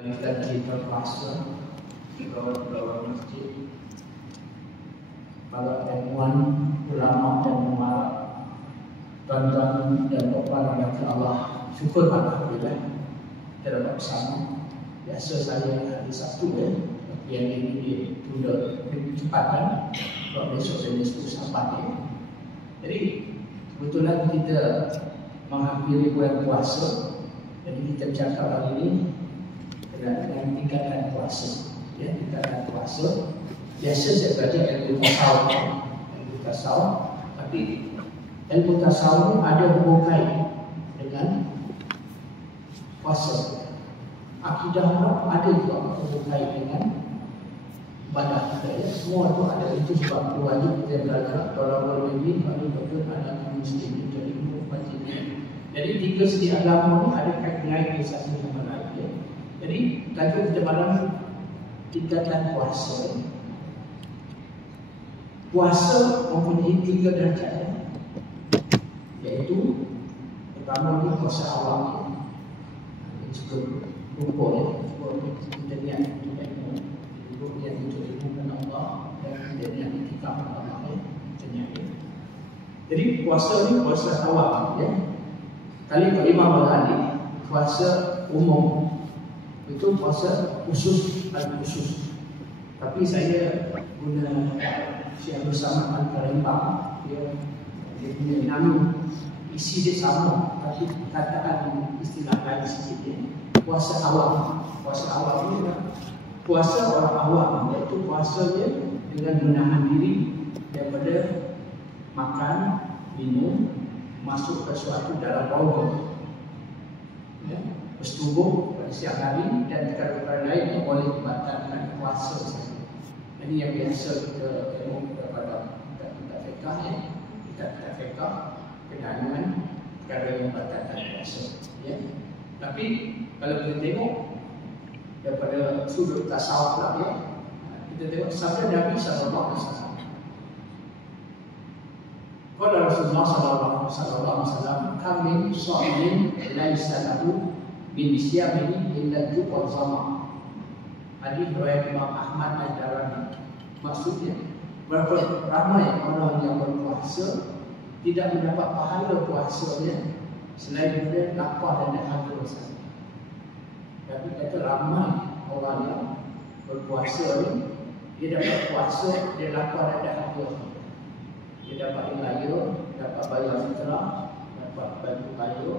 Kita puasa di bawah masjid. Para ilmuwan, ulama dan umat, tuan-tuan dan puan bagi Allah, syukur alhamdulillah kita dapat bersama. Biasa saya hari Sabtu yang ini ditunda lebih cepat kan, kalau besok saya Sabtu sampai. Jadi kebetulan kita menghampiri bulan puasa, jadi kita cakap hari ini dengan tingkatan puasa, ya, tingkatan puasa. Biasa saya belajar ilmu tasawuf, tapi ilmu tasawuf ada hubungan dengan puasa. Akidah ada juga hubungan dengan ibadah kita, ya. Semua itu ada, itu sebab wajib kita belajar. Kalau lebih kalau betul ada muslim jadi wajib. Jadi tiga segi agama ini ada kaitan satu sama lain. Ya. Jadi tajuk kita malam tingkatan puasa. Puasa mempunyai tiga derajat, yaitu pertama ni puasa awal, cukup lupa ya, kita niat untuk niat untuk ibadah Allah dan kita niat itikaf Allah ya, kita niat. Jadi puasa ni puasa awal ya. Kali Imam Al-Ghazali puasa umum itu puasa khusus dan khusus. Tapi saya guna Syekh bersama Al-Karembang, dia punya nama, isi dia sama, tapi katakan istilah lain sikit ya. Puasa awam. Puasa awam ni puasa orang awam, iaitu puasa dia dengan menahan diri daripada makan, minum, masuk ke suatu dalam bau, ya, bersetubuh pada siang hari dan perkara-perkara lain yang boleh dibatalkan puasa saja. Jadi yang biasa kita tengok pada kitab fiqh ya, kitab fiqh kenangan perkara yang batalkan puasa, ya. Tapi kalau kita tengok daripada sudut tasawuf lah ya, kita tengok sabda Nabi sallallahu alaihi wasallam. Qala Rasulullah sallallahu alaihi wasallam, "Kam min sha'imin laisa lahu min siyamihi illa ju' wal zama." Hadis riwayat Imam Ahmad dan Darani. Maksudnya berapa ramai orang yang berpuasa tidak mendapat pahala puasanya selain dia lapar dan dahaga saja. Tapi kata ramai orang yang berpuasa ni, dia dapat puasa, dia lapar dan dahaga. Dia dapat raya, dapat bayar fitrah, dapat baju kaya,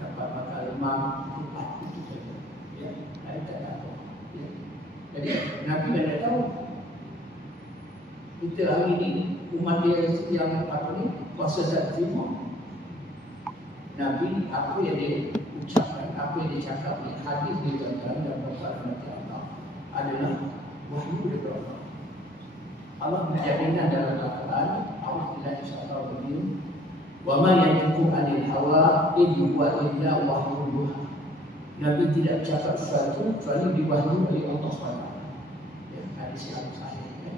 dapat makan lemang, empat itu saja. Ya, ada tak apa. Ya. Jadi Nabi dah tahu kita hari ini umat dia yang apa ni puasa tak terima. Nabi apa yang dia ucapkan, apa yang dia cakap ni hadis dia dalam perkataan Allah adalah wahyu daripada Allah. Allah menjadikan dalam Al-Quran, Allah bilang insyaallah begini, wa ma yantiqu 'anil hawa in huwa illa wahyun yuha. Nabi tidak bercakap sesuatu kecuali diwahyui oleh Allah SWT. Ya, hadis yang sahih ya.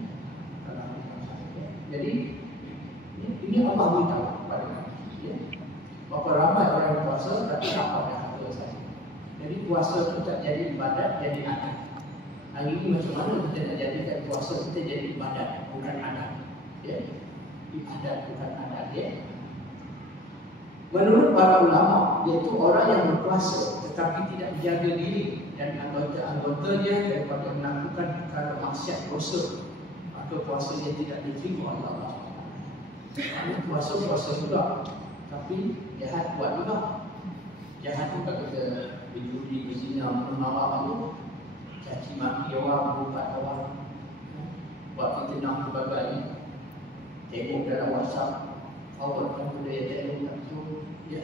Jadi ini Allah beritahu kepada Nabi ya. Berapa ramai orang yang puasa tapi apa dah ada saja. Jadi puasa itu tak jadi ibadat, jadi adat. Hari ini macam mana kita nak jadikan puasa kita jadi ibadat, bukan adat ya. Ibadat bukan adat ya. Menurut para ulama, iaitu orang yang berpuasa tetapi tidak menjaga diri dan anggota-anggotanya daripada melakukan perkara maksiat dosa, maka puasanya tidak diterima oleh Allah. Ini puasa juga, tapi jahat buat juga. Jahat juga kita berjudi, berzina, menawarkan itu, caci maki orang, berumpat orang, buat fitnah berbagai, tengok dalam WhatsApp, awalkan budaya dialog itu, ya.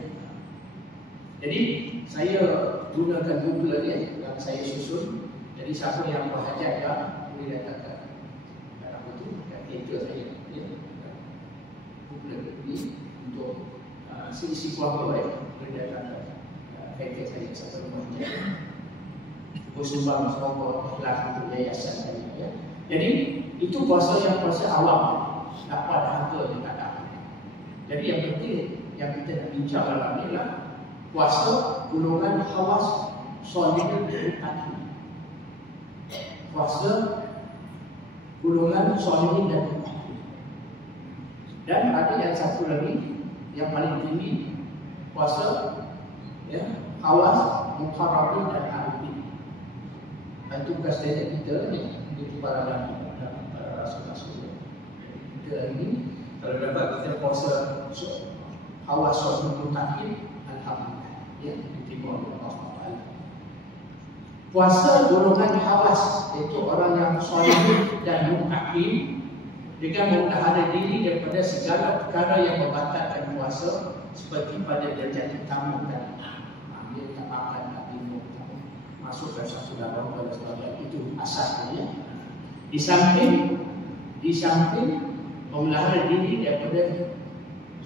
Jadi saya gunakan Google ni yang saya susun. Jadi siapa yang berhajat ya, boleh datang ke dalam itu, kat Twitter saya, ya. Google ni untuk isi keluarga ya, boleh datang ke Twitter saya siapa yang berhajat. Sumbang semoga ikhlas untuk yayasan saya ya. Jadi itu puasa yang puasa awam, dapat dahaga dia tak ada. Jadi yang penting yang kita nak bincang dalam ni lah puasa golongan hawas solid hati. puasa golongan solihin dan muqtahin. Dan ada yang satu lagi yang paling tinggi, puasa awas muqarrabin dan arifin. Itu tugas kita di para nabi, para rasul-rasul. Kita ini kalau dapat kita puasa awas solihin muqtahin, alhamdulillah, diterima oleh Allah SWT. Puasa golongan hawas, itu orang yang soleh dan muqtahin, dengan menahan diri daripada segala perkara yang membatalkan puasa, seperti pada derajat tamu tadi. Dia tak makan, tak minum, tak masuk ke satu dalam dan sebagainya. Itu asasnya. Di samping memelihara diri daripada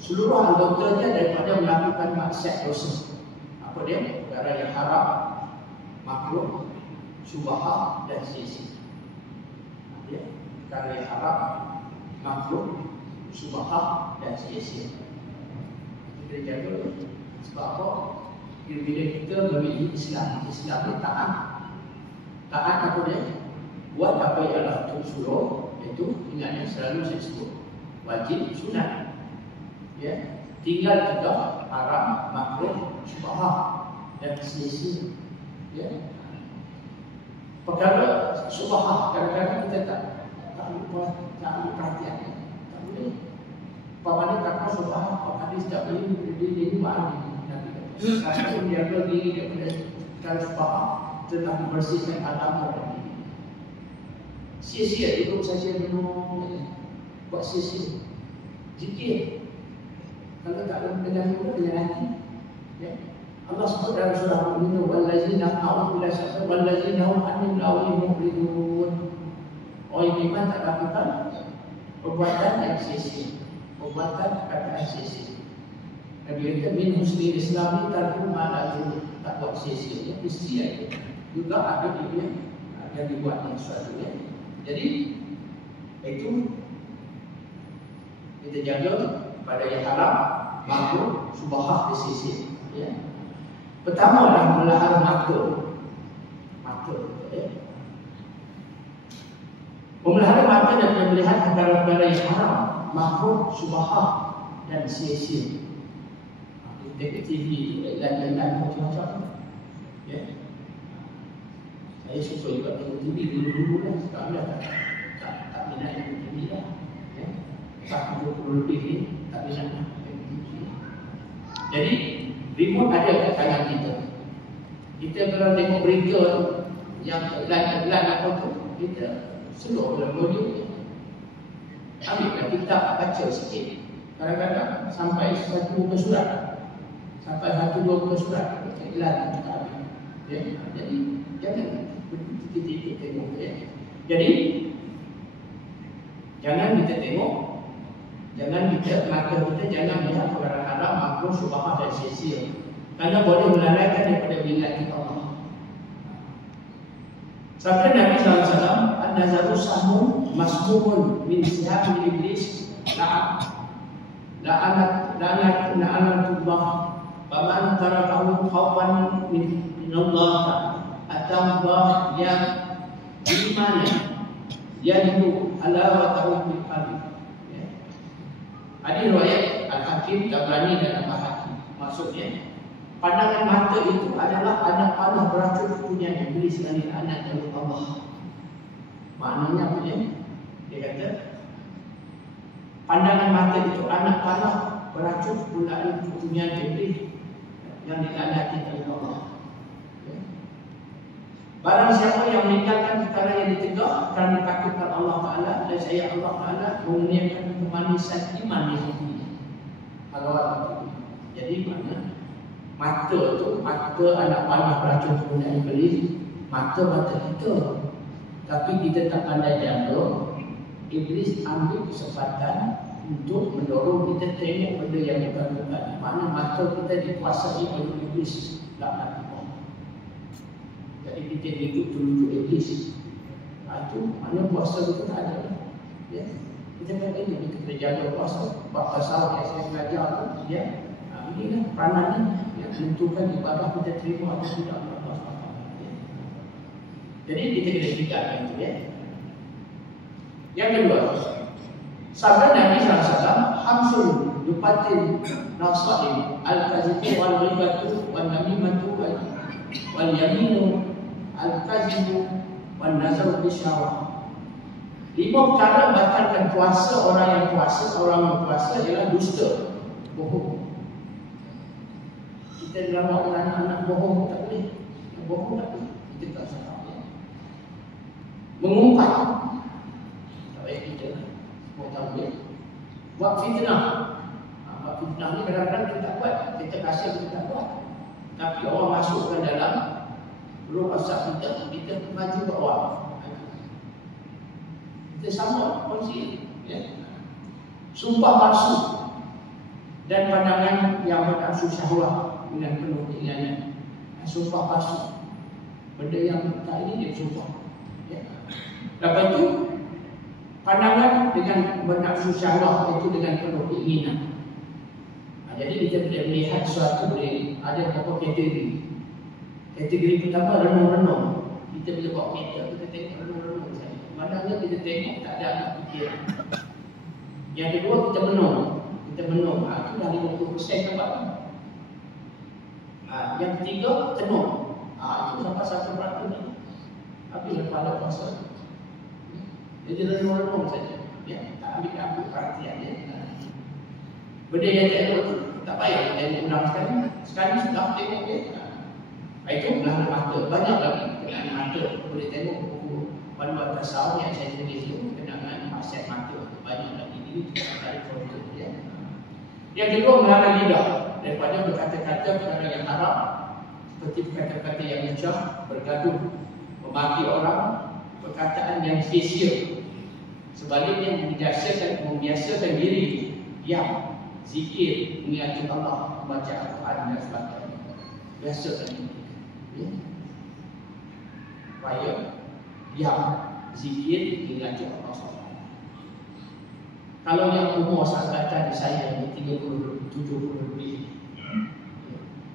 seluruh anggotanya daripada melakukan maksiat dosa. Apa dia? Perkara yang haram, makruh, subahah dan sia-sia. Perkara yang haram, makruh, subahah dan sia-sia. Kita jaga. Sebab apa? Bila kita memilih Islam ni taat. Taat apa dia? Buat apa yang Allah tu suruh, iaitu ingatnya selalu saya sebut wajib, sunat. Tinggal juga haram, makruh, subahah dan sia-sia. Perkara subahah kadang-kadang kita tak ambil perhatian. Tak boleh. Apabila tak subahah, hadis tak boleh dia ma'ani. Kadang-kadang dia berdiri daripada perkara subahah telah membersihkan agama dan diri. Sia-sia duduk saja minum, buat sia-sia. Zikir. Kalau tak dalam dengan mulut, dengan hati. Allah sebut dalam surah Al-Mu'minun, wallazina a'udhu bila syafir wallazina hum anil lawi mu'ridun. Orang yang iman tak lakukan perbuatan yang sia-sia, perbuatan perkataan sia-sia. Nabi kata min husni islami tarku ma'laku, tak buat sia-sia. Mesti ada. Juga ada dia yang dibuat sesuatu. Jadi itu kita jaga pada yang haram, makruh, subahah di sisi. Pertama adalah melahara mata. Memelihara mata dan melihat perkara-perkara yang haram, makruh, subahah dan sia-sia. Tengok TV iklan-iklan macam-macam. Saya suka juga tengok TV dulu-dulu lah. Sekarang dah tak minat tengok TV lah. 40 lebih ni tak minat tengok TV. Jadi remote ada kat tangan kita. Kita kalau tengok berita yang iklan-iklan apa tu, kita slow dalam audio. Ambillah kita baca sikit. Kadang-kadang sampai satu muka surat, sampai 1-2 muka surat iklan kita ambil. Jadi jangan kita tengok. Jadi jangan kita tengok, jangan kita mata kita jangan melihat perkara haram, makruh, subahah dan sia-sia. Kerana boleh melalaikan daripada minat Allah. Sabda Nabi SAW, an-nazaru sahmun masmumun min siham iblis la'anatullah faman tarakahu khawfan min Allah atamba yang dimana yaitu alawatahu bil qalbi. Ada riwayat Al-Hakim, Tabrani dan Al-Hakim. Maksudnya pandangan mata itu adalah anak panah beracun punya iblis yang dilaknat oleh Allah. Maknanya apa dia? Dia kata pandangan mata itu anak panah beracun punya iblis yang dilaknat oleh Allah. Barang siapa yang meninggalkan perkara yang ditegak kerana ditakutkan Allah Ta'ala dan saya Allah Ta'ala mengurniakan kemanisan iman di hatinya. Jadi mana? Mata tu, mata anak panah beracun punya iblis, mata kita. Tapi kita tak pandai jaga, iblis ambil kesempatan untuk mendorong kita tengok benda yang bukan-bukan. Mana mata kita dikuasai oleh iblis, laknat Allah. Jadi kita hidup tunjuk iblis. Itu mana puasa kita tak ada. Kita kena ini, kita kena jaga puasa. Buat tasawuf yang saya belajar tu, inilah peranan yang menentukan ibadah kita terima atau tidak. Jadi kita kena fikirkan itu ya. Yang kedua, sabda Nabi SAW, hamsul yupatil nasaim al-kazibu wal-ghibatu wal-namimatu wal-yaminu al-kazibu wal-nazaru bisyawah. 5 perkara batalkan puasa orang yang puasa. Orang yang puasa ialah dusta, bohong. Kita dilamak anak-anak bohong tak boleh. Bohong tak boleh. Kita tak salah ya. Mengumpat, tak baik kita. Semua tak boleh. Buat fitnah. Buat fitnah ni kadang-kadang kita tak buat. Kita rasa kita tak buat. Tapi orang masukkan dalam roh asap kita maju ke orang. Kita sama kongsi ya. Sumpah palsu dan pandangan yang bernafsu syahwat dengan penuh keinginan. Sumpah palsu, benda yang tak ini dia sumpah ya. Lepas itu pandangan dengan bernafsu syahwat itu dengan penuh keinginan. Jadi kita boleh melihat sesuatu boleh ada beberapa kategori. Kategori pertama renung-renung. Kita bila bawa kereta kita tengok renung-renung saja. Maknanya kita tengok tak ada anak fikiran. Yang kedua kita menung. Kita menung. Itu dah 50% nampak kan? Yang ketiga tenung. Itu sampai 1% ni. Habis lepas ada puasa. Jadi renung-renung saja. Ya, tak ambil perhatian dia. Benda yang tak elok tu tak payah kita ulang sekali sudah tengok dia. Itu belah mata. Banyak lagi kenaan mata. Boleh tengok buku panduan tasawuf yang saya tulis itu kenaan maksiat mata. Banyak lagi ini kita cari foto ya. Yang kedua melarang lidah daripada berkata-kata perkara yang haram seperti kata-kata yang lucah, bergaduh, memaki orang, perkataan yang sia-sia. Sebaliknya membiasakan diri diam, zikir, mengingat Allah, membaca Al-Quran dan sebagainya. Biasakan ini ya. Supaya diam, zikir, mengingat Allah SWT. Kalau yang umur seangkatan saya ni 30, 70 lebih,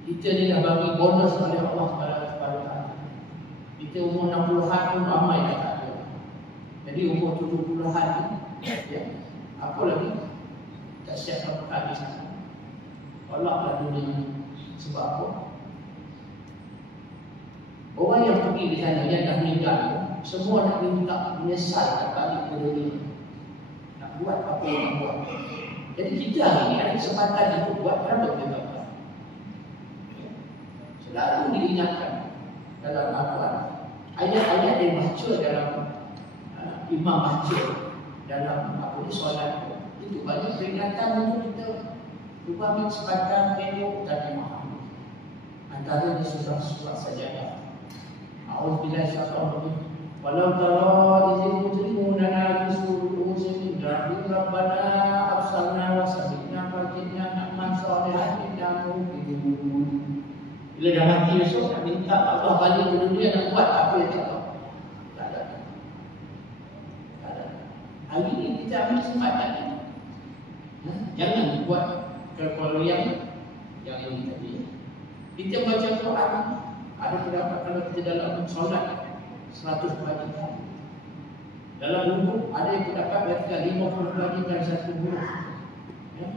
kita ni dah bagi bonus oleh Allah SWT. Kita umur 60-an pun ramai dah tak ada. Jadi umur 70-an ni ya, apa lagi tak siap berapa kali sana. Tolaklah dunia ni. Sebab apa? Orang yang pergi di sana yang dah meninggal, semua nak minta menyesal tak balik ke dunia. Nak buat apa yang nak buat. Jadi kita hari ni ada kesempatan untuk buat, kenapa kita tak buat? Selalu diingatkan dalam Al-Quran. Ayat-ayat yang baca dalam imam baca dalam solat. Itu banyak peringatan untuk kita cuba ambil kesempatan tengok dan memahami. Antara di surah-surah sajadah. A'udzubillahi minasyaitonir rajim. Walau tara idzil mujrimuna nakisu ru'usihim da'i rabbana absarna wa sami'na farji'na na'mal shalihan inna mu'minun. Bila dah mati besok nak minta Allah balik ke dunia nak buat apa yang tak tahu. Tak ada. Hari ini kita ambil kesempatan ini. Jangan buat kalau yang ini tadi. Kita baca Quran, ada pendapat kalau kita dalam solat 100 kewajiban. Dalam wudhu ada yang pendapat katakan 50 kewajiban 1 huruf. Ya.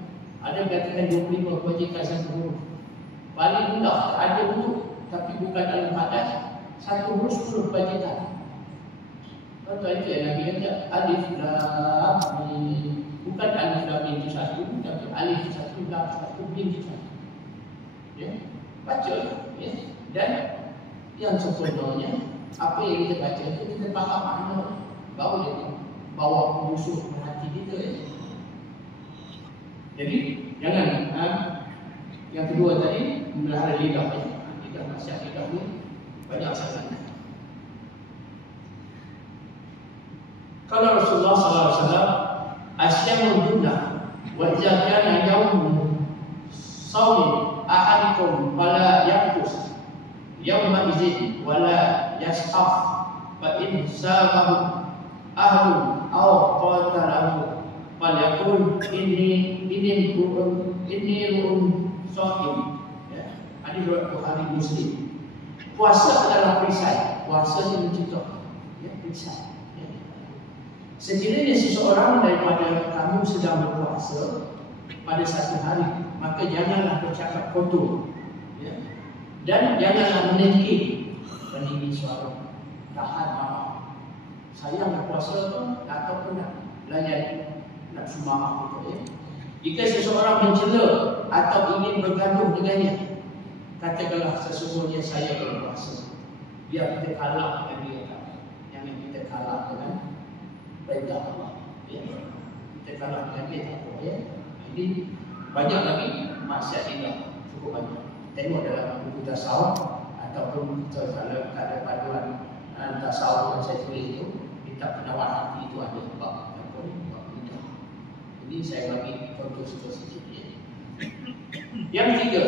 Ada yang katakan 25 kewajiban 1 huruf. Paling mudah ada wudhu tapi bukan dalam hadas 1 huruf 10 kewajiban. Contoh itu yang Nabi kata alif lam mim. Bukan alif lam mim itu satu, tapi alif satu, lam satu, mim satu. Ya, baca. Ya. Dan yang sempurnanya apa yang kita baca itu kita faham makna, baru dia bawa musuh ke hati kita. Ya. Jadi jangan yang kedua tadi memelihara lidah. Lidah masyarakat lidah ni banyak sangat. Kalau Rasulullah SAW Asyamul dunnah wa idza kana yawmu sawmi ahadikum fala yaqus yawma idzin wala yas'af fa in sabahu ahlun aw qatalahu falyaqul inni ru'un sha'im. Ya, hadis riwayat Bukhari Muslim. Puasa adalah perisai. puasa ni mencegah. Ya, insya. Ya. Sekiranya seseorang daripada kamu sedang berpuasa pada satu hari, maka janganlah bercakap kotor. Ya. Dan janganlah meninggi suara. Tahan marah. Saya nak puasa tu ataupun nak layan nafsu marah itu. Ya. Jika seseorang mencela atau ingin bergaduh dengannya, katakanlah sesungguhnya saya berpuasa. Biar kita kalah dengan dia. Jangan kita kalah dengan perintah Allah. Ya. Kita kalah dengan dia tak apa. Ya. Jadi banyak lagi maksiat tidak cukup banyak. Tengok dalam buku tasawuf ataupun kita kalau tak ada paduan tasawuf yang saya tulis itu, kitab penawar hati itu ada bab apa ni, bab lidah. Ini saya bagi contoh sikit ya. Yang ketiga,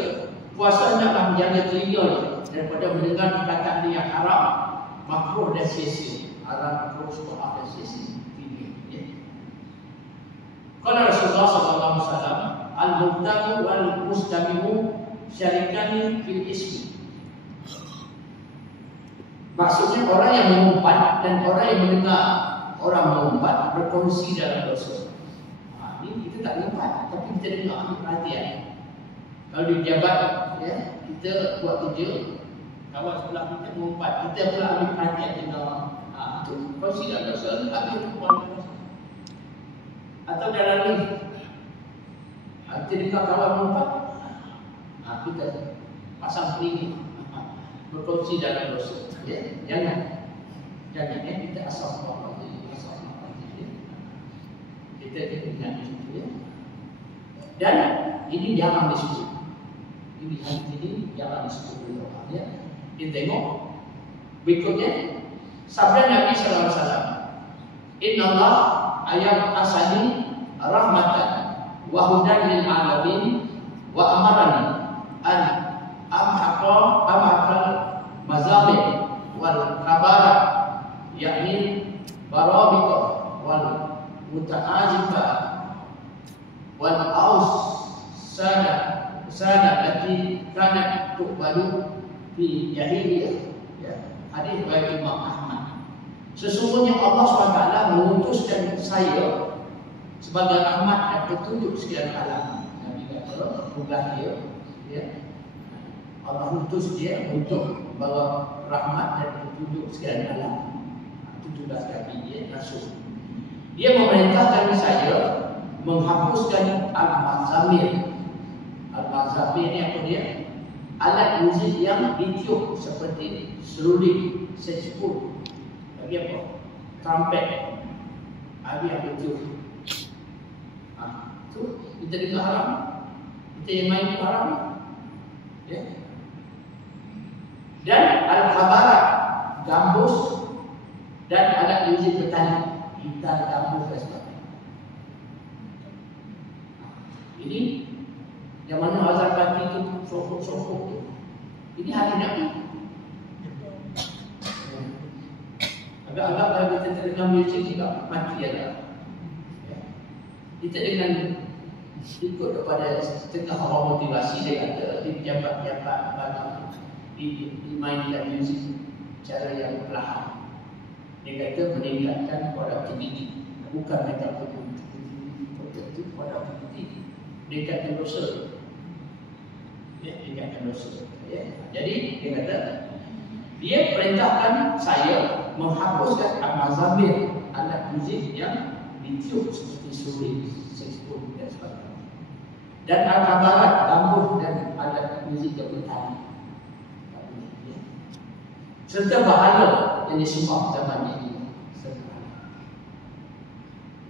puasa hendaklah menjaga telinga daripada mendengar perkataan yang haram, makruh dan sia-sia. Haram, makruh, syubhat dan sia-sia. Ya. Qala Rasulullah sallallahu alaihi wasallam, al-mubtaghu wal mustami'u syarikani fil ismi. Maksudnya orang yang mengumpat dan orang yang mendengar orang mengumpat berkongsi dalam dosa. Ini kita tak mengumpat, tapi kita dengar, ambil perhatian. Kalau di pejabat, ya, kita buat kerja, kawan sebelah kita mengumpat, kita pula ambil perhatian dengar. Itu kongsi dalam dosa, ambil perhatian dosa. Atau dalam lift, kita dengar kawan mengumpat, kita pasang telinga, berkongsi dalam dosa. Ya, jangan ya, kita asal apa jadi kita ingat itu ya. Dan ini jangan disebut. Ini jangan disebut ya. Kita tengok berikutnya sabda Nabi sallallahu alaihi wasallam. Inna Allah ayat asani rahmatan wa hudan lil alamin wa amarani an amhaqal mazamir wal kabarat, yakni barabita wal muta'azifa wal aus sana lati kanat tuqbalu fi jahiliyah. Ya, hadis riwayat Imam Ahmad. Sesungguhnya Allah SWT mengutuskan saya sebagai rahmat dan petunjuk sekalian alam. Nabi kata tugas dia, ya. Allah utus dia untuk membawa rahmat dan petunjuk sekalian alam. Itu tugas kami, dia rasul. Dia memerintahkan saya menghapuskan al-mazamir. Al-mazamir ni apa dia? Alat muzik yang ditiup seperti seruling, saxophone, lagi apa? Trumpet. Ada yang ditiup. Itu kita dengar haram. Kita yang main itu haram. Ya. Dan al-khabarat, gambus dan alat muzik bertani, gitar, gambus dan sebagainya. Ini yang mana azan pagi itu sokok-sokok tu. Ini hari Nabi. Agak-agak kalau kita terdengar muzik juga mati dia. Kita dengan ikut kepada setengah orang motivasi dia kata di pejabat-pejabat banyak dimainkan muzik cara yang perlahan. Dia kata meningkatkan produktiviti, bukan produktiviti, meningkatkan dosa. Ya, meningkatkan dosa. Ya. Jadi dia kata dia perintahkan saya menghapuskan al-mazamir, alat muzik yang ditiup seperti suling, saxophone dan sebagainya. Dan al-kabarat, gambus dan alat muzik yang bertani. Serta bahala yang disembah zaman ini.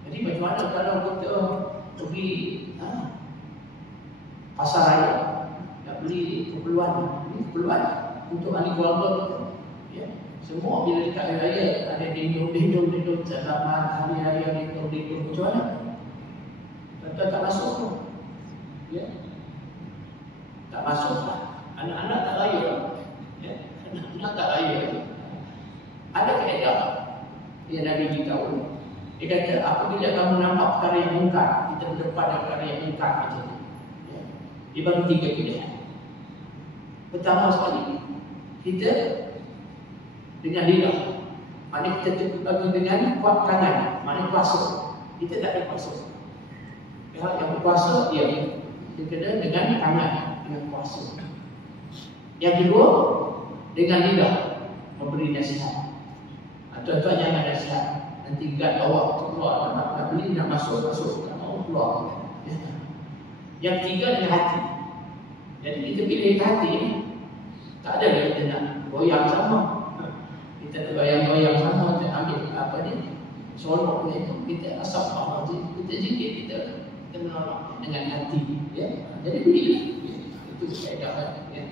Jadi macam mana kalau kita pergi pasar raya nak beli keperluan untuk ahli keluarga kita. Ya. Semua bila dekat hari raya ada dindung salaman, hari-hari dindung macam mana? Kita tak masuk tu. Ya. Tak masuk lah. Anak-anak tak raya. Ya. Anak-anak tak raya. Ada kaedah yang Nabi beritahu. Dia kata apabila kamu nampak perkara yang mungkar, kita berdepan dengan perkara yang mungkar macam tu. Ya. Dia bagi 3 pilihan. Pertama sekali, kita dengan lidah. Maknanya kita bagi dengan kuat tangan, maknanya puasa. Kita tak ada puasa. Pihak yang berpuasa dia kena dengan tangan, dengan puasa. Yang kedua, dengan lidah memberi nasihat. Tuan-tuan jangan nasihat. Nanti guard bawa tu keluar, nak beli, nak masuk, tak mau keluar. Yang tiga dengan hati. Jadi kita pilih hati ni, tak ada kita nak goyang sama. Kita nak goyang-goyang sama, kita ambil apa ni, solok ni, kita asap apa, kita jikit, kita menolak dengan hati. Ya? Jadi belilah. Itu kaedah. Ya?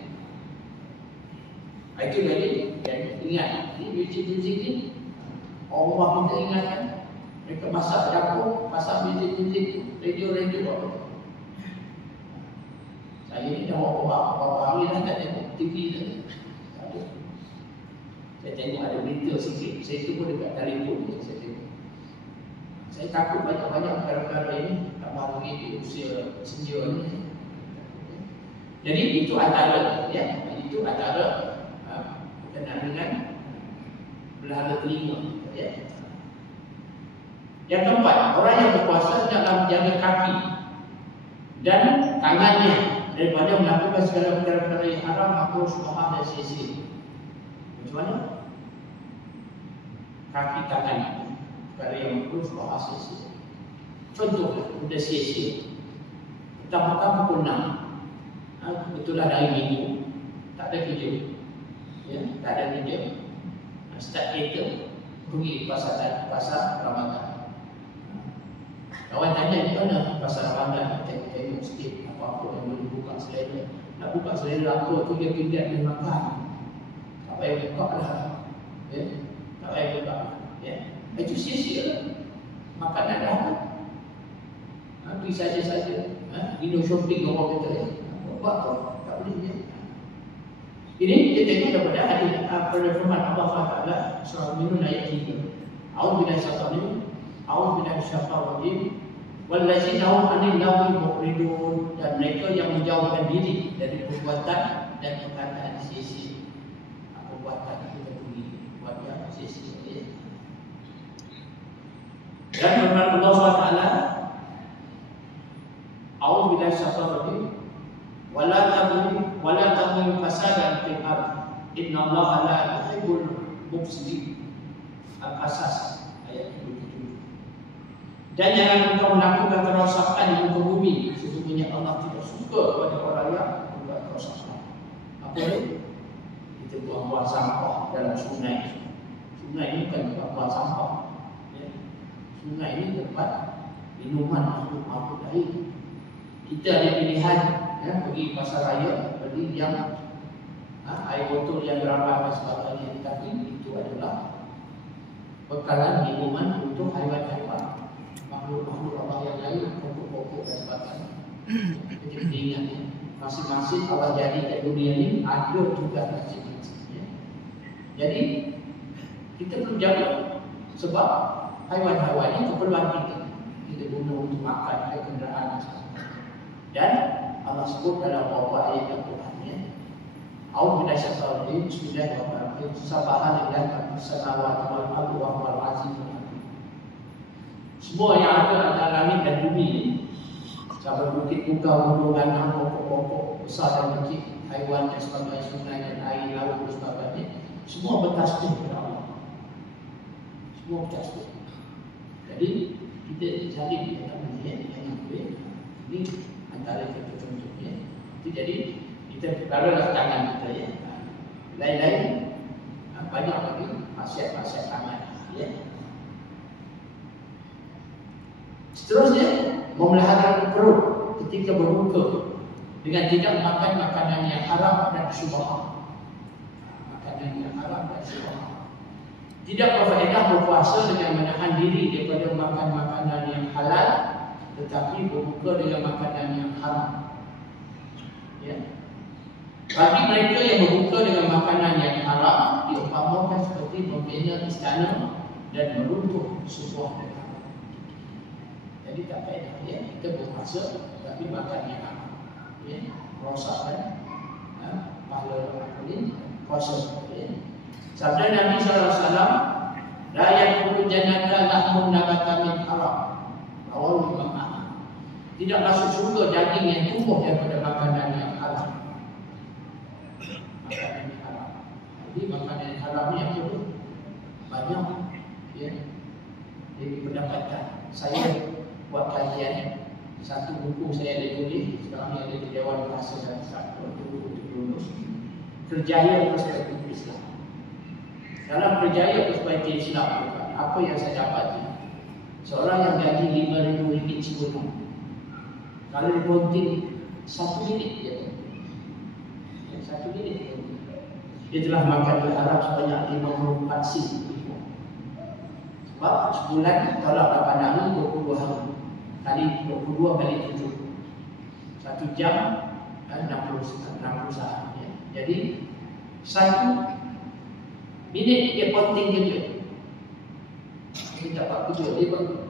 Itu dari yang ingat. Ini muzik-muzik ni, Allah kita ingatkan. Mereka masak dapur, masak muzik-muzik, radio-radio apa. Saya ni dah beberapa hari dah tak tengok TV dah. Tak ada. Saya tengok ada berita sikit. Saya tu pun dekat telefon saya tengok. Saya takut banyak-banyak perkara-perkara ini tambah lagi di usia senja ni. Jadi itu antara, ya, itu antara berkenaan dengan pelihara telinga, ya. Yang keempat, orang yang berpuasa hendaklah menjaga kaki dan tangannya daripada melakukan segala perkara-perkara yang haram, makruh, syubhat dan sia-sia. Macam mana? Kaki tangan perkara yang makruh, syubhat, sia-sia. Contohlah, sudah sia-sia. Petang-petang pukul 6, betullah dari minggu, tak ada kerja, ya, tak ada kerja. Start kereta, pergi pasar Ramadan. Kawan tanya di mana pasar Ramadan, tengok-tengok sikit apa-apa yang boleh buka selera. Nak buka selera apa tu dia pindah dia makan. Tak payah buka lah, ya. Tak payah buka, ya. Itu sia-sia lah. Makanan dah pergi saja-saja. Window shopping orang kata, ya. Buat tu, tak boleh, ya. Ini kita tengok daripada hadis firman Allah Taala surah Al-Minun ayat 3. A'udzubillahi minasyaitonir rajim. Wallazina hum 'anil lagwi mu'ridun, dan mereka yang menjauhkan diri dari perbuatan dan perkataan sia-sia. Perbuatan kita pergi buat yang sia-sia. Dan firman Allah Taala, A'udzubillahi minasyaitonir rajim. Wala tabghi fasadan fil ardh innallaha la yuhibbul mufsidin. Al-Qasas ayat 27. Dan jangan engkau melakukan kerosakan di muka bumi, sesungguhnya Allah tidak suka kepada orang yang membuat kerosakan. Apa ni? Kita buang-buang sampah dalam sungai. Sungai ini bukan tempat buang sampah, ya. Sungai ini tempat minuman makhluk-makhluk lain. Kita ada pilihan, ya, pergi pasar raya, beli yang air botol yang beramai dan sebagainya. Tapi itu adalah bekalan minuman untuk haiwan-haiwan, makhluk-makhluk Allah yang lain, pokok-pokok dan sebagainya. Jadi kita ingat, ya, masing-masing Allah jadikan dunia ini ada juga masing-masing. Jadi kita perlu jaga, sebab haiwan-haiwan itu keperluan kita. Kita guna untuk makan, kenderaan dan sebagainya. Dan Allah sebut dalam beberapa ayat Al-Quran, A'udzu billahi minasyaitonir rajim. Bismillahirrahmanirrahim. Subhanallahi ma fis samawati wal ardi wa huwal azizul hakim. Semua yang ada antara langit dan bumi ini, sampai bukit bukau, gunungan, pokok-pokok besar dan kecil, haiwan dan sebagainya, sungai dan air laut dan sebagainya, semua bertasbih kepada Allah. Semua bertasbih. Jadi kita cari yang ini antara contoh-contohnya. Jadi kita barulah tangan kita, ya. Lain-lain banyak lagi maksiat-maksiat tangan, ya. Seterusnya, memelihara perut ketika berbuka dengan tidak makan makanan yang haram dan syubhat. Makanan yang haram dan syubhat. Tidak berfaedah berpuasa dengan menahan diri daripada makan makanan yang halal, tetapi berbuka dengan makanan yang haram, ya. Bagi mereka yang berbuka dengan makanan yang haram, diumpamakan seperti membina istana dan meruntuh sebuah negara. Jadi tak faedah, ya, kita berpuasa tapi makan yang haram, ya, merosakkan pahala kulit puasa, ya. Sabda Nabi SAW, la yakulu jannata lahmun nabata min haram. Rawahu Imam Ahmad. Tidak masuk surga daging yang tumbuh daripada makanan yang haram. Makanan yang haram. Jadi makanan yang haram ni apa tu? Banyak, ya. Jadi pendapatan. Saya buat kajian, satu buku saya ada tulis, sekarang ni ada di Dewan Bahasa dan Sastra untuk lulus. Kerjaya Perspektif Islam. Dalam kerjaya Perspektif Islam, apa yang saya dapati? Seorang yang gaji RM5,000 sebulan, kalau diponting 1 minit dia, 1 minit dia telah makan di Arab sebanyak 54 sen. Sebab sebulan kalau 8 hari 22 hari, kali 22 kali 7, 1 jam 60 saat. Jadi 1 minit dia ponting kerja. Dia dapat kerja.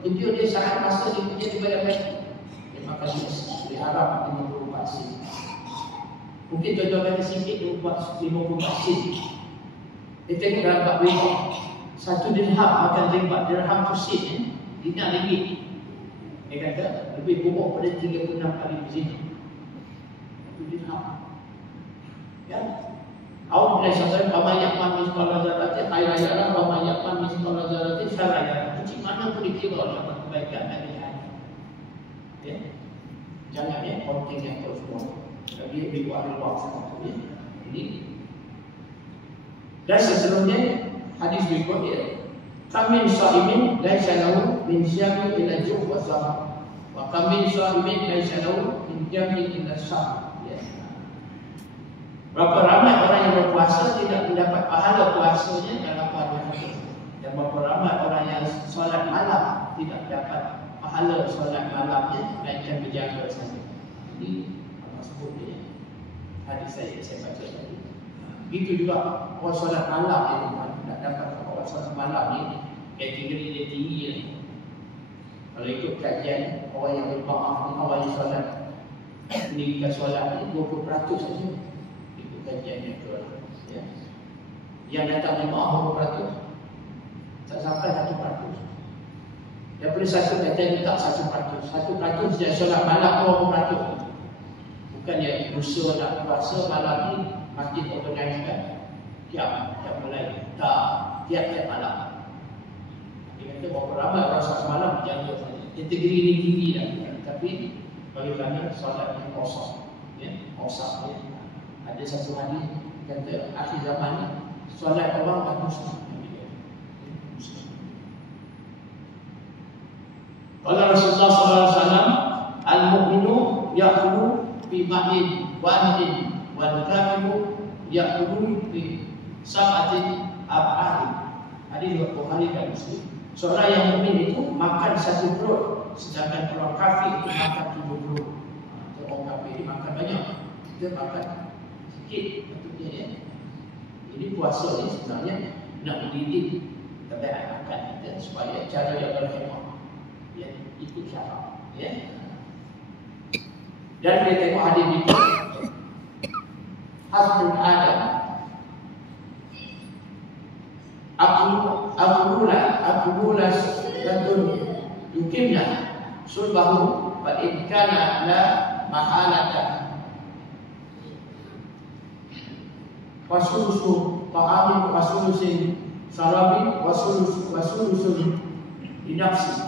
Kerja dia sangat masa dia kerja di badan-badan. Dia makan di Arab 54 sen. Mungkin contoh kata sikit dia buat 54 sen. Dia tengok dalam bab riba. 1 dirham makan riba. Dirham tu sen, dinar ringgit. Dia kata lebih buruk pada 36 kali berzina. 1 dirham. Ya. Awak boleh sampaikan wa yaqman misqala dzarratin khairan yarah wa yaqman misqala dzarratin syarran yarah. Macam mana pun dikira oleh kebaikan dan kejahatan. Ya. Jangan ya konting yang terus semua. Dia dibuat ruang semua tu ya. Ini. Dan seterusnya hadis berikut dia. Kamin shaimin laisa lahu min syami ila ju' wa zahar. Wa kamin shaimin laisa lahu min jami ila syah. Berapa ramai orang yang berpuasa tidak mendapat pahala puasanya dalam pada hari. Dan berapa ramai orang yang solat malam tidak dapat pahala solat malamnya, melainkan berjaga saja. Ini apa sebut dia? Hadis saya baca tadi. Begitu juga orang solat malam dia tidak dapat. Orang solat malam ni kategori dia tinggi ni. Kalau ikut kajian orang yang berjamaah ni, orang yang solat meninggalkan solat ni 20% saja. Kajiannya tu, ya. Yang datang jemaah berapa ratus? Tak sampai 1%. Daripada satu kajian tak 1%. 1% sejak solat malam berapa ratus? Bukan dia lusa nak puasa malam ni masjid organiskan tiap mulai. Tak, tiap malam. Dia kata berapa ramai orang solat malam berjaga saja. Kategori ini tinggi dah. Tapi bagi kami solat yang kosong, ya, kosong ya. Ada satu hadis kata akhir zaman ni solat orang tak muslim. Qala Rasulullah sallallahu alaihi wasallam, al-mu'minu ya'kulu fi ma'in wahidin wal kafiru ya'kulu fi sab'atin ab'ad. Hadis Bukhari dan Muslim. Seorang yang mukmin itu makan satu perut, sedangkan orang kafir itu makan 7 perut. Orang kafir ini makan banyak, kita makan patutnya ya. Ini puasa ni sebenarnya nak mendidik keadaan makan kita supaya cara yang berkhidmat ya, ikut syarat ya. Dan kita tengok hadis ini Hasbun Adam Aqula ladun yukimna sulbahu wa in kana la mahalata wasulusu ta'amin wasulusin sarabin wasulusun dinafsi.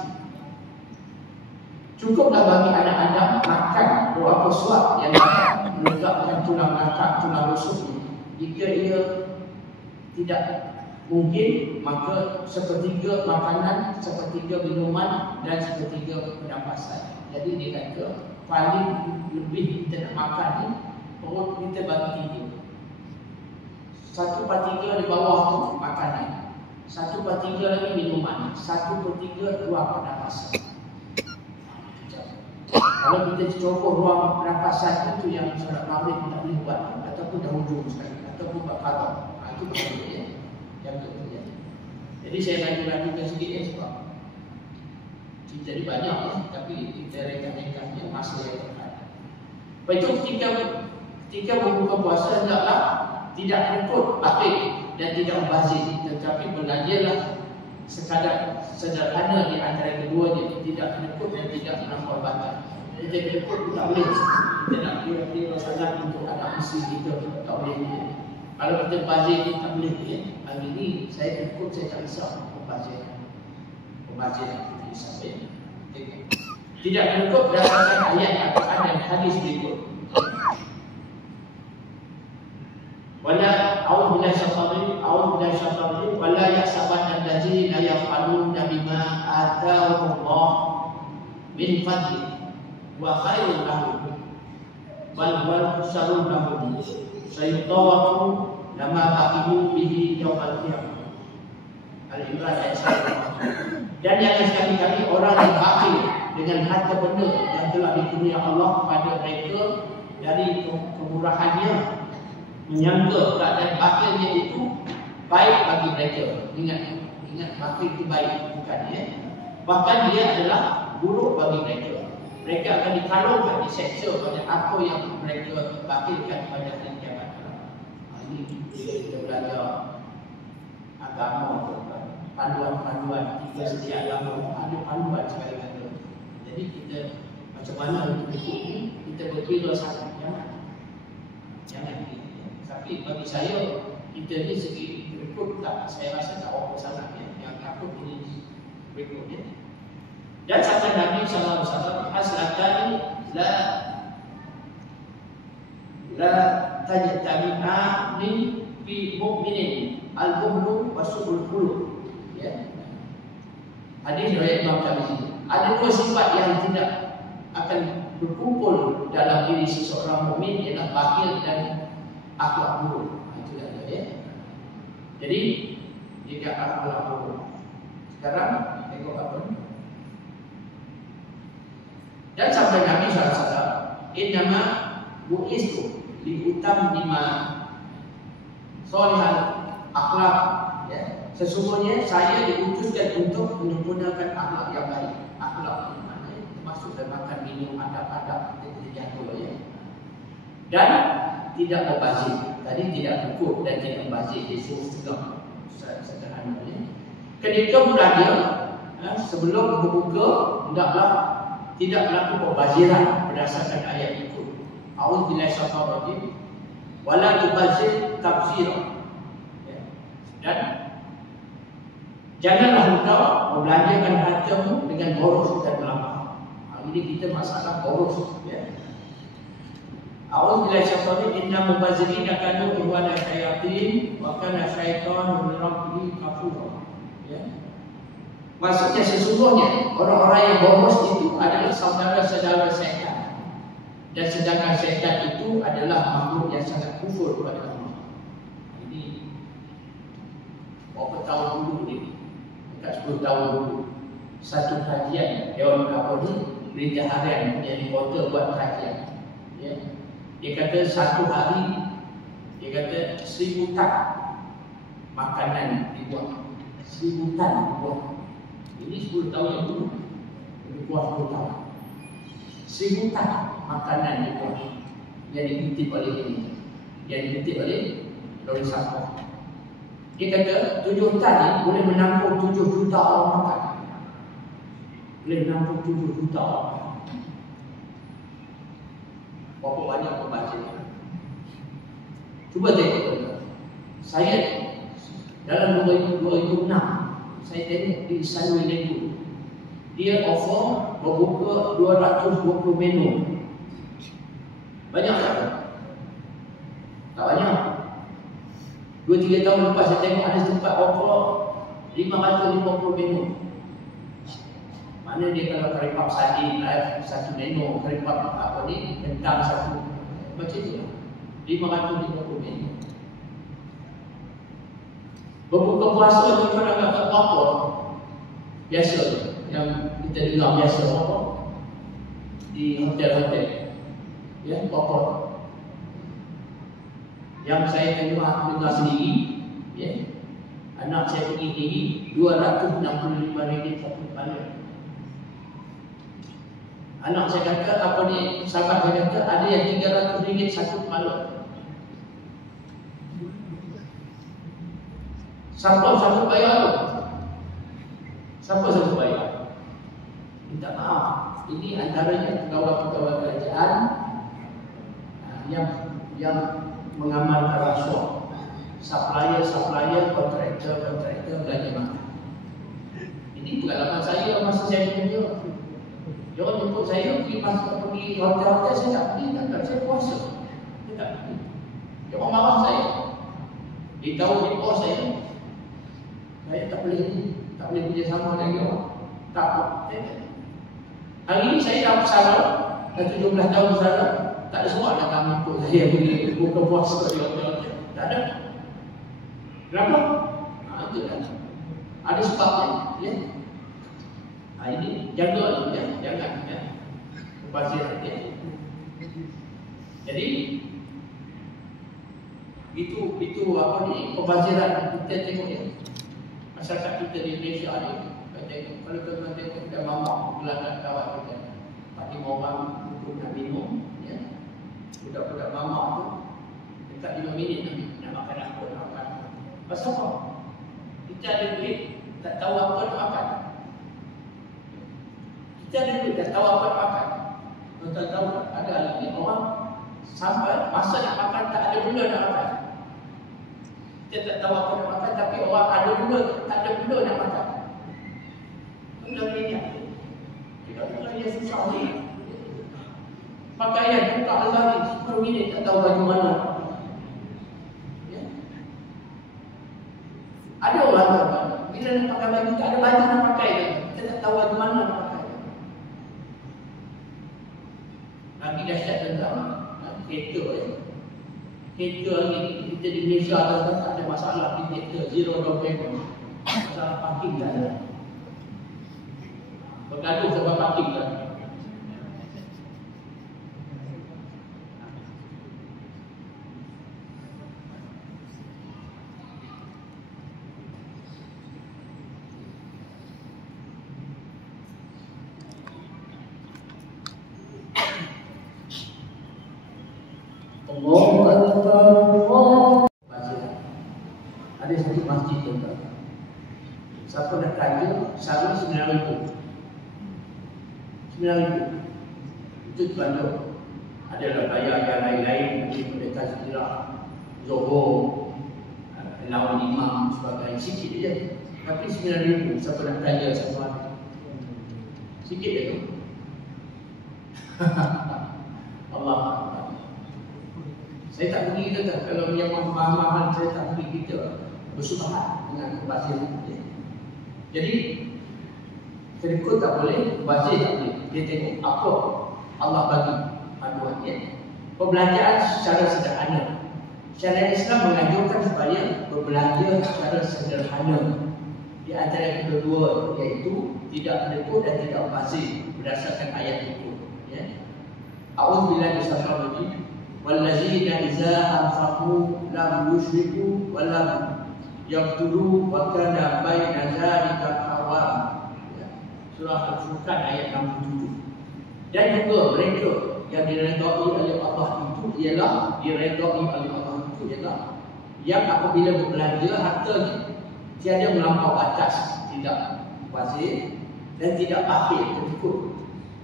Cukuplah bagi anak Adam makan beberapa suap yang dapat menegakkan tulang langkah, tulang rusuk. Jika ia tidak mungkin, maka sepertiga makanan, sepertiga minuman dan sepertiga pernafasan. Jadi dia kata paling lebih kita nak makan ni perut kita bagi 3. 1/3 di bawah tu makanan, 1/3 lagi minuman, 1/3 ruang pernafasan. Kalau kita cuba ruang pernafasan itu yang solat maghrib tak boleh buat, ataupun dah hujung sekali, ataupun buat qada, itu perlu ya, yang terjadi. Jadi saya ragu-ragukan sikit ya, sebab kita ni banyak ya, tapi kita rekan-rekannya masa yang terhadap. Lepas itu ketika berbuka puasa hendaklah tidak ikut akhir dan tidak membazir, tetapi belajarlah sekadar sederhana di antara keduanya, tidak menekut dan tidak melampaui batas. Kita menekut tak boleh. Kita nak kira sangat untuk anak isteri kita, tak boleh. Kalau kita bazir tak boleh. Hari ini saya menekut, saya tak risau membazir. Membazir kita risau. Tidak menekut berdasarkan ayat Al-Quran dan hadis berikut. Wala a'udzu billahi syaitanir wala yahsabanna allazina yaf'aluna bima atahumullah min fadli wa khairul lahum bal huwa syarrun lahum sayutawaqu lama baqilu bihi yaumal qiyamah. Al-Imran ayat 1. Dan jangan sekali-kali orang yang bakhil dengan harta benda yang telah dikurniakan Allah kepada mereka dari kemurahannya, menyangka keadaan bakhilnya itu baik bagi mereka. Ingat bakhil itu baik, bukan ya. Bahkan dia adalah buruk bagi mereka. Mereka akan dikalungkan, diseksa pada apa yang mereka bakhilkan pada hari kiamat. Ini kita belajar agama, panduan-panduan tiga setiap agama, ada panduan sekali kata. Jadi kita macam mana untuk ikut ni, kita berkira sangat, jangan. Tapi bagi saya, kita ni segi berikut tak, saya rasa tak apa sangat ya. Yang takut ini berikutnya. Dan sabda Nabi SAW, haslatan la tajtami'a min fi mu'minin al-buhlu wa su'ul khuluq. Ya. Hadis riwayat Imam Tirmizi. Ada dua sifat yang tidak akan berkumpul dalam diri seseorang mukmin, ialah bakhil dan akhlak buruk. Itu dah ya. Jadi jika akhlak buruk. Sekarang tengok apa ni? Dan sabda Nabi SAW, innama bu'istu liutam lima solihal akhlak. Ya. Sesungguhnya saya diutuskan untuk menggunakan akhlak yang baik. Akhlak mana? Termasuk dalam makan minum, adab-adab kita jatuh ya. Dan tidak membazir. Tadi tidak berkut dan tidak membazir. Dia suruh juga sederhananya. Ketika belajar, sebelum berbuka, hendaklah tidak melakukan pembaziran berdasarkan ayat itu. A'udzubillahi minasyaitonir rajim. Wala tubazir tabzira. Dan janganlah engkau membelanjakan hartamu dengan boros dan melampau. Hari ini kita masalah boros ya. A'udzubillahi minasyaitonir rajim. Innal mubazirina kanu ikhwana syayatin wa kana syaitanu li rabbih kafura. Ya. Maksudnya sesungguhnya orang-orang yang boros itu adalah saudara-saudara syaitan. Dan sedangkan syaitan itu adalah makhluk yang sangat kufur kepada Allah. Ini berapa tahun dulu ni? Dekat 10 tahun dulu. Satu kajian Dewan apa ni? Berita harian punya reporter buat kajian. Ya. Dia kata satu hari, dia kata 1000 tan makanan dibuat. 1000 tan dibuat. Ini 10 tahun yang dulu. Lebih kurang 10 tahun. 1000 tan makanan dibuat. Yang dikutip oleh ini. Yang dikutip oleh lori sampah. Dia kata 7 tan ni boleh menampung 7 juta orang makan. Boleh menampung 7 juta orang makan. Berapa banyak pembaca? Cuba tengok. Saya dalam 2006 saya tengok di Sunway Lego. Dia offer berbuka 220 menu. Banyak tak? Tak banyak. 2-3 tahun lepas saya tengok ada tempat offer 550 menu. Mana dia kalau curry puff sardin satu menu, curry puff apa ni, kentang satu. Macam tu lah. 550 menu. Berbuka puasa tu kalau nak dapat apa? Biasa yang kita dengar biasa apa? Di hotel-hotel. Ya, apa? Yang saya dengar sendiri, ya. Anak saya pergi sendiri, RM265 satu kepala. Anak saya kata, apa ni, sahabat saya kata, ada yang RM300 satu kepala. Siapa sanggup bayar tu? Siapa sanggup bayar? Minta maaf. Ini antaranya pegawai-pegawai kerajaan yang mengamalkan rasuah. Supplier, kontraktor belanja makan. Ini pengalaman saya masa saya kerja. Dia orang jemput saya pergi hotel-hotel, saya tak pergi, saya puasa. Saya tak pergi. Dia orang marah saya. Dia tahu di bos saya tak boleh kerjasama dengan dia orang. Tak. Hari ini saya dah bersalah, dah 17 tahun bersalah. Tak ada semua datang ikut saya pergi buka puasa di hotel. Tak ada. Kenapa? Itu kan. Ada sebabnya. Ya. Ini jaga ya, jangan ya. Kebaziran ya. Jadi itu apa ni kebaziran kita tengok ya. Masyarakat kita di Malaysia ni kalau tuan-tuan tengok kita mamak belakang kawan kita 4-5 orang duduk nak minum ya. Budak-budak mamak tu dekat 5 minit nak makan apa nak makan. Pasal apa? Kita ada duit tak tahu apa nak makan. Kita ada duit tak tahu apa nak makan. Tuan-tuan tahu ada lagi orang sampai masa nak makan tak ada gula nak makan. Kita tak tahu apa nak makan tapi orang ada gula tak ada gula nak makan. Gula minyak. Kita dia susah ni. Pakaian buka lagi 10 minit tak tahu baju mana. Ya. Ada orang bila nak pakai baju tak ada baju nak pakai lagi. Kita tak tahu baju mana nak pakai. Lagi dahsyat tentang kereta ya. Kereta ni kita di Malaysia tak ada masalah di kereta, zero down payment. Masalah parking tak ada. Bergaduh sebab parking tak ada. Ada satu masjid tuan-tuan. Siapa nak kaya, sehari 9,000. 9,000. Itu terbantu. Adalah bayar yang lain-lain, mungkin pendekar sekirah, Zohor, lawan imam, sebagainya. Sikit je. Tapi 9,000, siapa nak kaya satu hari. Sikit je tu. Allah. Saya tak pergi kita kalau yang mahal-mahal saya tak pergi kita bersubahat dengan kebaziran dia. Jadi sedekah tak boleh, bazir tak boleh. Dia tengok apa Allah bagi panduannya. Perbelanjaan secara sederhana. Syariat Islam menganjurkan supaya berbelanja secara sederhana. Di antara yang kedua iaitu tidak sedekah dan tidak bazir berdasarkan ayat itu. Ya. A'udzubillahi minasyaitonir rajim. Wallazina idza anfaqu lam yusyriku wa lam yaqtulu wa kana baina dzalika qawam. Surah Al-Furqan ayat 67. Dan juga mereka yang diredai oleh Allah itu ialah diredai oleh Allah itu ialah yang apabila berbelanja hartanya tiada melampau batas, tidak bazir dan tidak bakhil terikut.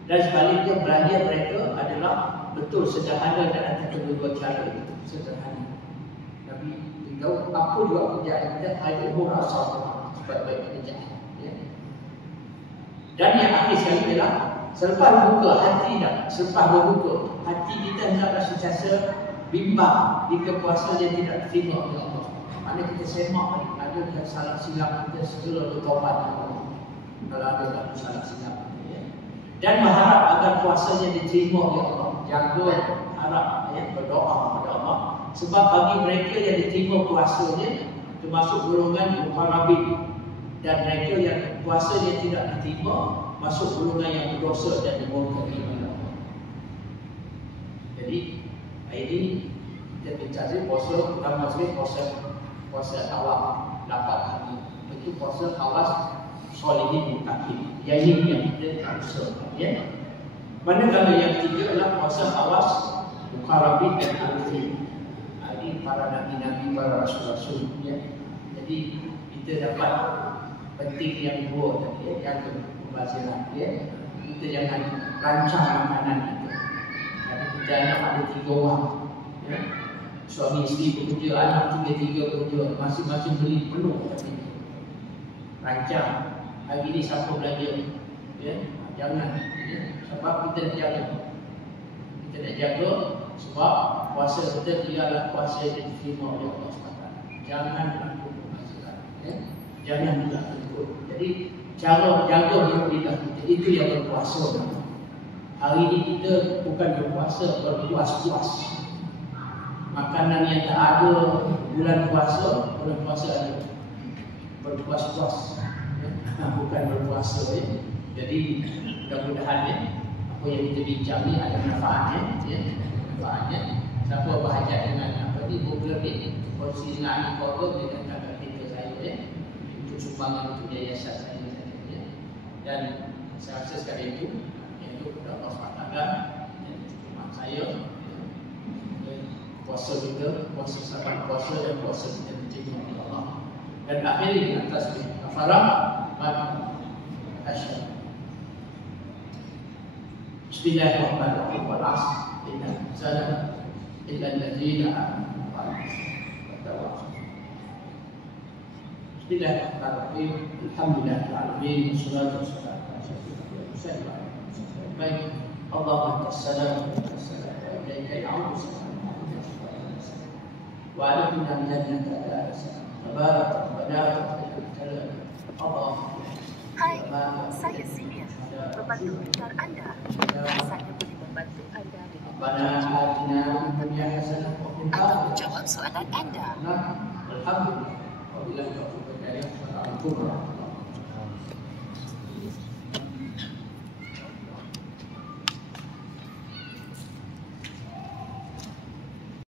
Dan sebaliknya belanja mereka adalah betul sederhana dan antara kedua cara itu sederhana. Nabi beritahu apa juga kerjaan kita ada umur asal sebaik-baik kerjaan. Ya. Dan yang akhir sekali ialah selepas berbuka hati dah, selepas berbuka hati kita hendaklah sentiasa bimbang jika puasa dia tidak diterima oleh Allah. Mana kita semak ada salah silap kita segera bertaubat kepada Allah. Kalau ada salah silap ya. Dan berharap agar puasanya diterima oleh Allah. Jaga harap ya, berdoa kepada Allah sebab bagi mereka yang diterima puasanya termasuk golongan muqarrabin dan mereka yang puasanya tidak diterima masuk golongan yang berdosa dan dimurkai oleh Allah. Jadi ini kita bicara puasa pertama sekali puasa awal 8 hari. Itu puasa awas solihin muttaqin. Yang kita harus ya. Manakala yang ketiga adalah puasa awas muqarrabin dan arifin. Ini para nabi-nabi, para rasul-rasul ya. Jadi kita dapat penting yang dua tadi, yang pembaziran. Kita jangan rancang makanan kita. Kalau kita anak ada 3 orang, suami isteri bekerja, anak 3 bekerja, masing-masing beli penuh tadi. Rancang. Hari ini siapa belanja? Jangan. Sebab kita nak jaga. Kita nak jaga sebab puasa kita ialah puasa yang diterima oleh Allah SWT. Jangan lakukan pembaziran. Jangan lakukan. Jadi cara jaga lidah kita itu yang berpuasa. Hari ini kita bukan berpuasa, berpuas-puas. Makanan yang tak ada bulan puasa ada. Berpuas-puas, bukan berpuasa. Jadi mudah-mudahan apa yang kita bincang ni ada manfaatnya. Manfaatnya. Siapa berhajat dengan apa ni, buku ni, kongsi dengan ahli keluarga dengan kakak kita saya, untuk sumbangan untuk yayasan saya. Dan saya rasa sekali itu Allah SWT, rumah saya, puasa kita, puasa sahabat puasa dan puasa kita diterima oleh Allah. Dan akhirnya dengan tasbih kafarah maka asyhadu Bismillahirrahmanirrahim wal 'asr innal insana illa alladzina amanu wa 'amilus salihati. Bismillahirrahmanirrahim. Alhamdulillahil alamin wassalatu wassalamu ala rasulillah. Baik, Allahumma tassalam wa ilaika ya'udu salam wa alaikna minannaka ala salam. Tabarak wa ta'ala. Allah. Hai, saya Silia, pembantu pintar Anda. Saya boleh membantu Anda dengan atau menjawab soalan Anda. Alhamdulillah. Wabillahi taufiq wal hidayah. Assalamualaikum warahmatullahi wabarakatuh.